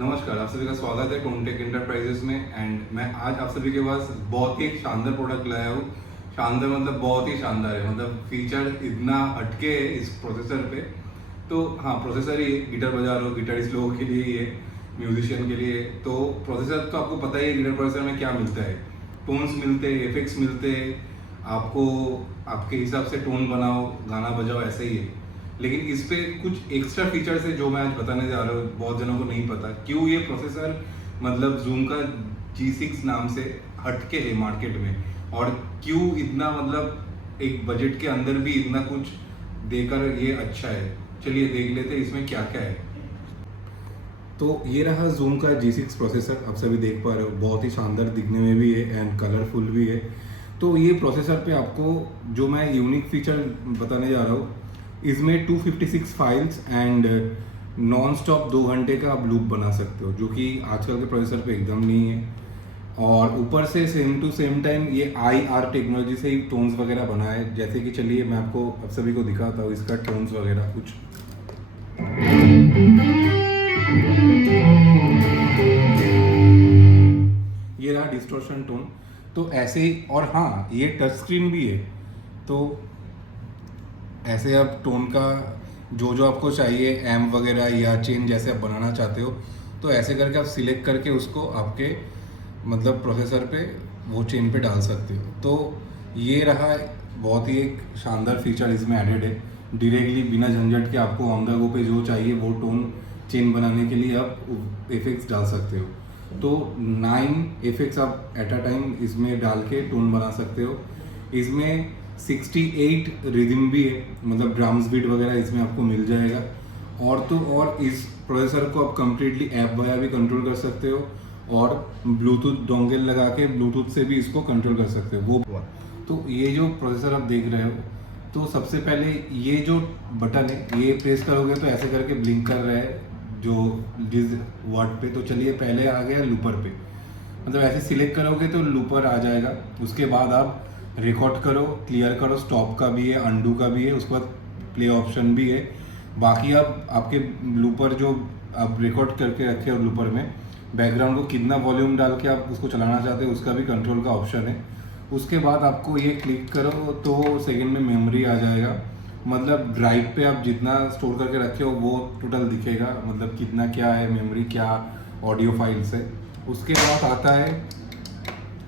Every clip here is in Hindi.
नमस्कार, आप सभी का स्वागत है टोनटेक एंटरप्राइजेस में। एंड मैं आज आप सभी के पास बहुत ही एक शानदार प्रोडक्ट लाया हूँ। शानदार मतलब बहुत ही शानदार है, मतलब फीचर इतना हटके है इस प्रोसेसर पे। तो हाँ, प्रोसेसर ही है, गिटार बजा रहे हो, गिटारिस्ट लोगों के लिए ही है, म्यूजिशियन के लिए। तो प्रोसेसर तो आपको पता ही है गिटार प्रोसेसर में क्या मिलता है। टोन्स मिलते हैं, इफेक्ट्स मिलते हैं, आपको आपके हिसाब से टोन बनाओ, गाना बजाओ, ऐसा ही है। लेकिन इस पे कुछ एक्स्ट्रा फीचर्स है जो मैं आज बताने जा रहा हूँ। बहुत जनों को नहीं पता क्यों ये प्रोसेसर मतलब जूम का G6 नाम से हटके है मार्केट में, और क्यों इतना मतलब एक बजट के अंदर भी इतना कुछ देकर ये अच्छा है। चलिए देख लेते हैं इसमें क्या क्या है। तो ये रहा जूम का G6 प्रोसेसर, आप सभी देख पा रहे हो, बहुत ही शानदार दिखने में भी है एंड कलरफुल भी है। तो ये प्रोसेसर पे आपको जो मैं यूनिक फीचर बताने जा रहा हूँ, इसमें 256 फाइल्स एंड नॉन स्टॉप 2 घंटे का आप लूप बना सकते हो, जो कि आजकल के प्रोसेसर पे एकदम नहीं है। और ऊपर से सेम टू सेम टाइम ये IR टेक्नोलॉजी से ही टोन्स वगैरह बना है। जैसे कि चलिए मैं आपको आप सभी को दिखाता हूँ इसका टोन्स वगैरह कुछ। ये रहा डिस्टॉर्शन टोन। तो ऐसे ही, और हाँ ये टच स्क्रीन भी है, तो ऐसे आप टोन का जो जो आपको चाहिए एम्प वगैरह या चेन जैसे आप बनाना चाहते हो, तो ऐसे करके आप सिलेक्ट करके उसको आपके मतलब प्रोसेसर पे वो चेन पे डाल सकते हो। तो ये रहा बहुत ही एक शानदार फीचर इसमें एडेड है। डायरेक्टली बिना झंझट के आपको ऑन द गो पे जो चाहिए वो टोन चेन बनाने के लिए आप इफेक्ट्स डाल सकते हो। तो 9 इफेक्ट्स आप एट अ टाइम इसमें डाल के टोन बना सकते हो। इसमें 68 रिदम भी है, मतलब ड्रम्स बीट वगैरह इसमें आपको मिल जाएगा। और तो और इस प्रोसेसर को आप कम्प्लीटली ऐप वाया भी कंट्रोल कर सकते हो, और ब्लूटूथ डोंगल लगा के ब्लूटूथ से भी इसको कंट्रोल कर सकते हो वो। तो ये जो प्रोसेसर आप देख रहे हो, तो सबसे पहले ये जो बटन है ये प्रेस करोगे तो ऐसे करके ब्लिंक कर रहा है जो जिस वर्ड पे। तो चलिए पहले आ गया लूपर पे, मतलब ऐसे सिलेक्ट करोगे तो लूपर आ जाएगा। उसके बाद आप रिकॉर्ड करो, क्लियर करो, स्टॉप का भी है, अंडू का भी है, उसके बाद प्ले ऑप्शन भी है। बाकी आप आपके लूपर जो आप रिकॉर्ड करके रखे हो लूपर में, बैकग्राउंड को कितना वॉल्यूम डाल के आप उसको चलाना चाहते हो उसका भी कंट्रोल का ऑप्शन है। उसके बाद आपको ये क्लिक करो तो सेकंड में मेमोरी आ जाएगा, मतलब ड्राइव पे आप जितना स्टोर करके रखे हो वो टोटल दिखेगा, मतलब कितना क्या है मेमोरी, क्या ऑडियो फाइल्स है। उसके बाद आता है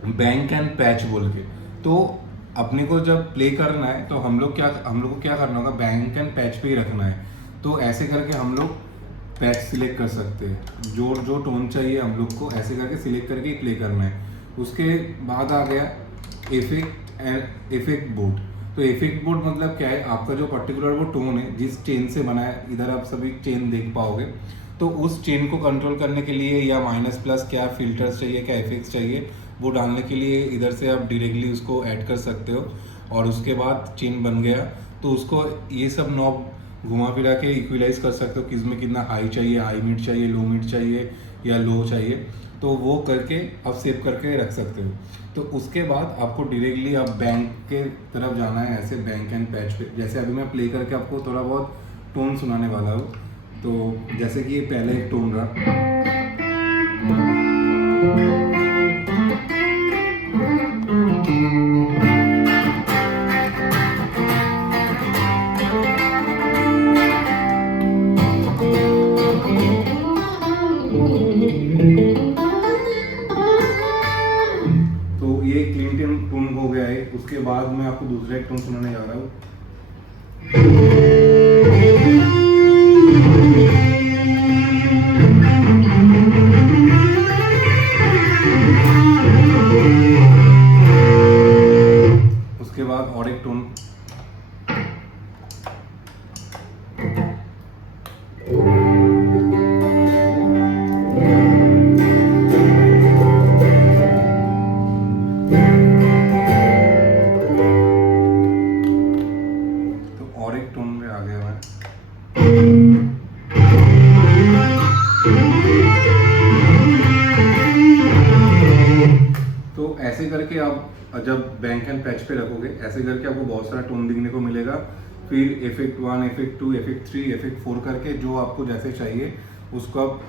बैंक एंड पैच बोल के। तो अपने को जब प्ले करना है तो हम लोग को क्या करना होगा, बैंक एंड पैच पे ही रखना है। तो ऐसे करके हम लोग पैच सिलेक्ट कर सकते हैं, जो जो टोन चाहिए हम लोग को ऐसे करके सिलेक्ट करके ही प्ले करना है। उसके बाद आ गया इफेक्ट बोर्ड। तो इफेक्ट बोर्ड मतलब क्या है, आपका जो पर्टिकुलर वो टोन है जिस चेन से बना है, इधर आप सभी चेन देख पाओगे, तो उस चेन को कंट्रोल करने के लिए या माइनस प्लस क्या फिल्टर्स चाहिए, क्या इफेक्ट्स चाहिए, वो डालने के लिए इधर से आप डायरेक्टली उसको ऐड कर सकते हो। और उसके बाद चेन बन गया तो उसको ये सब नॉब घुमा फिरा के इक्विलाइज कर सकते हो कि इसमें कितना हाई चाहिए, हाई मिड चाहिए, लो मिड चाहिए या लो चाहिए, तो वो करके आप सेव करके रख सकते हो। तो उसके बाद आपको डायरेक्टली आप बैंक के तरफ जाना है, ऐसे बैंक एंड पैच पे। जैसे अभी मैं प्ले करके आपको थोड़ा बहुत टोन सुनाने वाला हूँ। तो जैसे कि ये पहले एक टोन रहा, तो ये क्लीन टोन हो गया है। उसके बाद मैं आपको दूसरा एक टोन सुनाने जा रहा हूँ। उसके बाद और एक टोन। तो और एक टोन में आ गया मैं। तो ऐसे करके आप जब बैंक एंड पैच पे रखोगे, ऐसे करके आपको बहुत सारा टोन दिखने को मिलेगा। फिर इफेक्ट 1, इफेक्ट 2, इफेक्ट 3, इफेक्ट 4 करके जो आपको जैसे चाहिए उसको आप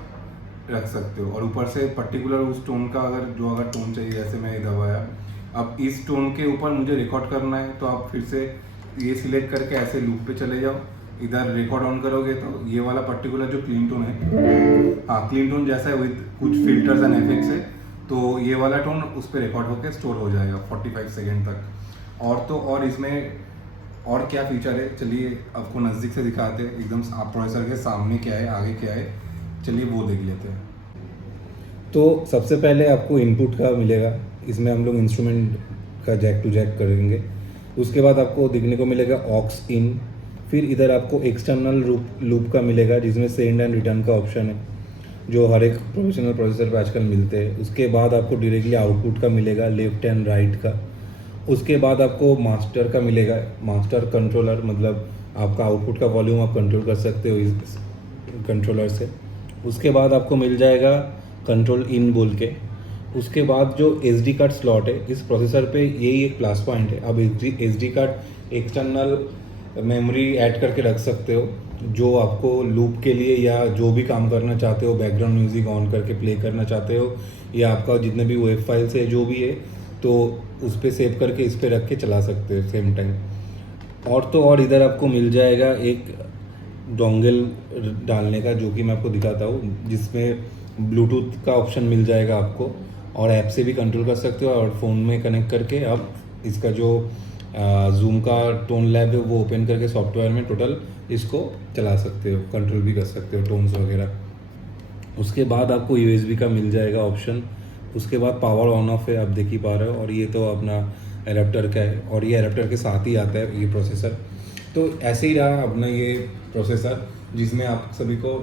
रख सकते हो। और ऊपर से पर्टिकुलर उस टोन का अगर टोन चाहिए, जैसे मैं ये दबाया, अब इस टोन के ऊपर मुझे रिकॉर्ड करना है तो आप फिर से ये सिलेक्ट करके ऐसे लूप पे चले जाओ, इधर रिकॉर्ड ऑन करोगे तो ये वाला पर्टिकुलर जो क्लीन टोन है, हाँ क्लीन टोन जैसा है विद कुछ फिल्टर्स एंड इफेक्ट्स है, तो ये वाला टोन उस पर रिकॉर्ड होकर स्टोर हो जाएगा 45 सेकेंड तक। और इसमें और क्या फीचर है, चलिए आपको नज़दीक से दिखाते हैं, एकदम आप प्रोसेसर के सामने क्या है, आगे क्या है, चलिए वो देख लेते हैं। तो सबसे पहले आपको इनपुट का मिलेगा, इसमें हम लोग इंस्ट्रूमेंट का जैक टू जैक करेंगे। उसके बाद आपको देखने को मिलेगा ऑक्स इन, फिर इधर आपको एक्सटर्नल लूप का मिलेगा जिसमें सेंड एंड रिटर्न का ऑप्शन है, जो हर एक प्रोफेशनल प्रोसेसर पे आजकल मिलते हैं। उसके बाद आपको डायरेक्टली आउटपुट का मिलेगा, लेफ्ट एंड राइट का। उसके बाद आपको मास्टर का मिलेगा, मास्टर कंट्रोलर, मतलब आपका आउटपुट का वॉल्यूम आप कंट्रोल कर सकते हो इस कंट्रोलर से। उसके बाद आपको मिल जाएगा कंट्रोल इन बोल के। उसके बाद जो SD कार्ड स्लॉट है इस प्रोसेसर पे, यही एक प्लस पॉइंट है, अब SD card external memory add करके रख सकते हो, जो आपको लूप के लिए या जो भी काम करना चाहते हो, बैकग्राउंड म्यूजिक ऑन करके प्ले करना चाहते हो, या आपका जितने भी वेब फाइल्स है जो भी है, तो उस पर सेव करके इस पर रख के चला सकते हो सेम टाइम। और इधर आपको मिल जाएगा एक डोंगल डालने का, जो कि मैं आपको दिखाता हूँ, जिसमें ब्लूटूथ का ऑप्शन मिल जाएगा आपको, और ऐप से भी कंट्रोल कर सकते हो, और फ़ोन में कनेक्ट करके आप इसका जो जूम का टोन लैब है वो ओपन करके सॉफ्टवेयर में टोटल इसको चला सकते हो, कंट्रोल भी कर सकते हो टोन्स वगैरह। उसके बाद आपको USB का मिल जाएगा ऑप्शन। उसके बाद पावर ऑन ऑफ है, आप देख ही पा रहे हो, और ये तो अपना एडाप्टर का है, और ये एडाप्टर के साथ ही आता है ये प्रोसेसर। तो ऐसे ही रहा अपना ये प्रोसेसर, जिसमें आप सभी को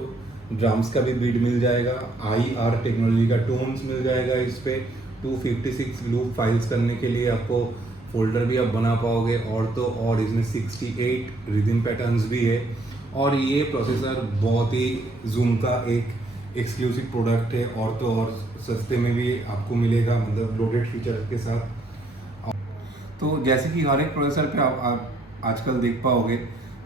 ड्रम्स का भी बीट मिल जाएगा, IR टेक्नोलॉजी का टोन्स मिल जाएगा इस पर, 256 लूप फाइल्स करने के लिए आपको फोल्डर भी आप बना पाओगे, और इसमें 68 रिदम पैटर्न्स भी है। और ये प्रोसेसर बहुत ही जूम का एक एक्सक्लूसिव प्रोडक्ट है, और सस्ते में भी आपको मिलेगा, मतलब लोडेड फीचर के साथ। तो जैसे कि हर एक प्रोसेसर पे आप आजकल देख पाओगे,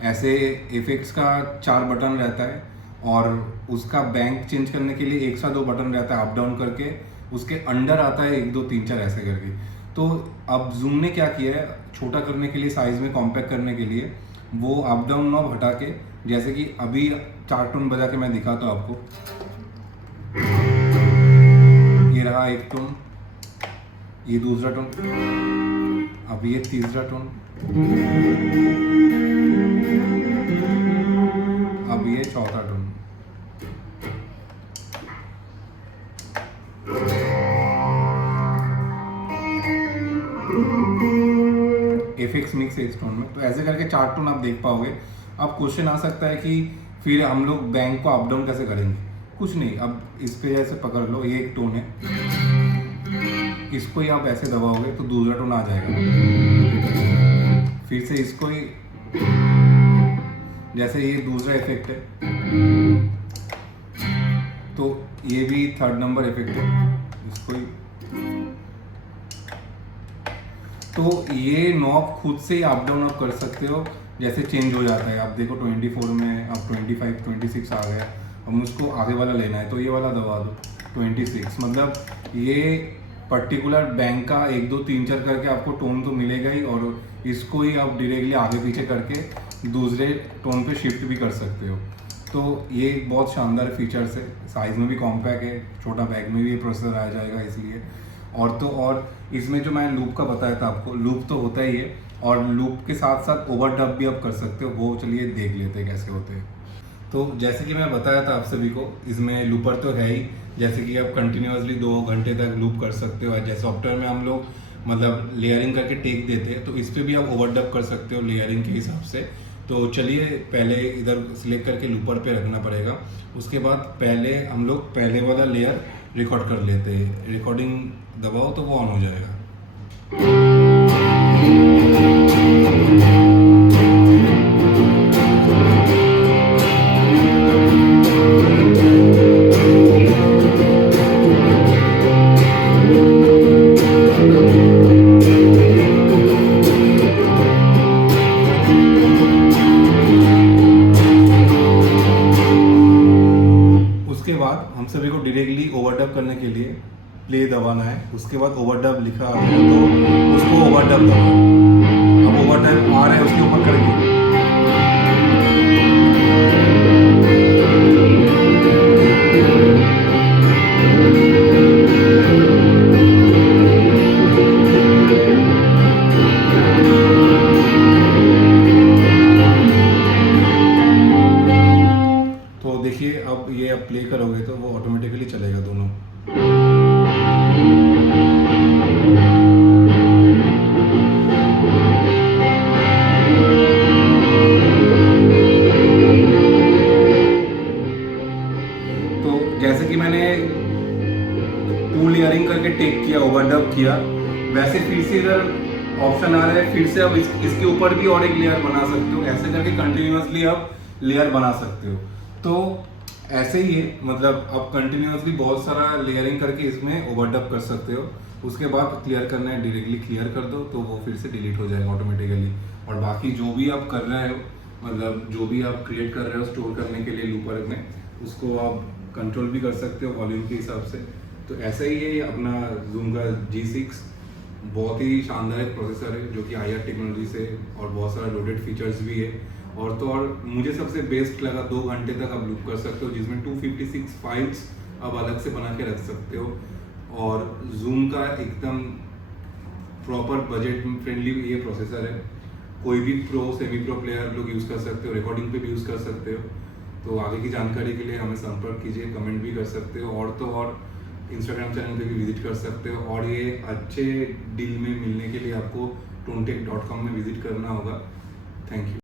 ऐसे इफेक्ट्स का 4 बटन रहता है, और उसका बैंक चेंज करने के लिए 1 से 2 बटन रहता है अप डाउन करके, उसके अंडर आता है 1 2 3 4 ऐसे करके। तो अब जूम ने क्या किया है, छोटा करने के लिए, साइज में कॉम्पैक्ट करने के लिए, वो अप डाउन नॉब हटा के, जैसे कि अभी 4 टोन बजा के मैं दिखाता हूँ आपको, ये रहा एक टोन, ये दूसरा टोन, अब ये तीसरा टोन, अब ये चौथा टोन। एफेक्स मिक्स एक टोन में, तो ऐसे करके 4 टोन आप देख पाओगे। अब क्वेश्चन आ सकता है कि फिर हम लोग बैंक को अप डाउन कैसे करेंगे। कुछ नहीं, अब इस पे ऐसे पकड़ लो, ये एक टोन है, इसको ही आप ऐसे दबाओगे तो दूसरा टोन आ जाएगा। फिर से इसको ही, जैसे ये दूसरा इफेक्ट है, तो ये भी 3rd नंबर इफेक्ट है, इसको ही। तो ये नॉब खुद से ही अप डाउन आप कर सकते हो, जैसे चेंज हो जाता है। आप देखो 24 में अब 25 26 आ गया, अब मुझको आगे वाला लेना है तो ये वाला दबा दो 26, मतलब ये पर्टिकुलर बैंक का 1 2 3 4 करके आपको टोन तो मिलेगा ही, और इसको ही आप डायरेक्टली आगे पीछे करके दूसरे टोन पे शिफ्ट भी कर सकते हो। तो ये बहुत शानदार फीचर्स है, साइज़ में भी कॉम्पैक्ट है, छोटा बैग में भी ये प्रोसेसर आ जाएगा इसलिए। और इसमें जो मैं लूप का बताया था आपको, लूप तो होता ही है, और लूप के साथ साथ ओवरडब भी आप कर सकते हो, वो चलिए देख लेते हैं कैसे होते हैं। तो जैसे कि मैं बताया था आप सभी को, इसमें लूपर तो है ही, जैसे कि आप कंटिन्यूसली 2 घंटे तक लूप कर सकते हो। जैसे सॉफ्टवेयर में हम लोग मतलब लेयरिंग करके टेक देते हैं, तो इस पर भी आप ओवरडब कर सकते हो लेयरिंग के हिसाब से। तो चलिए पहले इधर सिलेक्ट करके लूपर पे रखना पड़ेगा। उसके बाद पहले हम लोग पहले वाला लेयर रिकॉर्ड कर लेते हैं, रिकॉर्डिंग दबाओ तो वो ऑन हो जाएगा। उसके बाद हम सभी को को डायरेक्टली ओवरडब करने के लिए प्ले दबाना है, उसके बाद ओवरडब लिखा आ गया तो उसको ओवरडब दबाओ। अब ओवरडब आ रहा है उसके ऊपर करके तो देखिए अब ये अब प्ले करोगे तो वो ऑटोमेटिकली चलेगा दोनों। तो जैसे कि मैंने 2 लेयरिंग करके टेक किया, ओवरडब किया, वैसे फिर से इधर ऑप्शन आ रहा है, फिर से अब इसके ऊपर भी और एक लेयर बना सकते हो। ऐसे करके कंटिन्यूअसली आप लेयर बना सकते हो। तो ऐसे ही है, मतलब आप कंटिन्यूअसली बहुत सारा लेयरिंग करके इसमें ओवरडब कर सकते हो। उसके बाद क्लियर करना है, डायरेक्टली क्लियर कर दो तो वो फिर से डिलीट हो जाएगा ऑटोमेटिकली। और बाकी जो भी आप कर रहे हो, मतलब जो भी आप क्रिएट कर रहे हो स्टोर करने के लिए लूपर में, उसको आप कंट्रोल भी कर सकते हो वॉल्यूम के हिसाब से। तो ऐसा ही है अपना जूम का G6, बहुत ही शानदार एक प्रोसेसर है जो कि IR टेक्नोलॉजी से, और बहुत सारा लोडेड फीचर्स भी है। और तो और मुझे सबसे बेस्ट लगा 2 घंटे तक आप लूप कर सकते हो, जिसमें 256 फाइल्स आप अलग से बना के रख सकते हो। और जूम का एकदम प्रॉपर बजट फ्रेंडली ये प्रोसेसर है। कोई भी प्रो सेमी प्रो प्लेयर लोग यूज़ कर सकते हो, रिकॉर्डिंग पे भी यूज़ कर सकते हो। तो आगे की जानकारी के लिए हमें संपर्क कीजिए, कमेंट भी कर सकते हो, और तो और इंस्टाग्राम चैनल पे भी विजिट कर सकते हो। और ये अच्छे डील में मिलने के लिए आपको tontech.com में विजिट करना होगा। Thank you.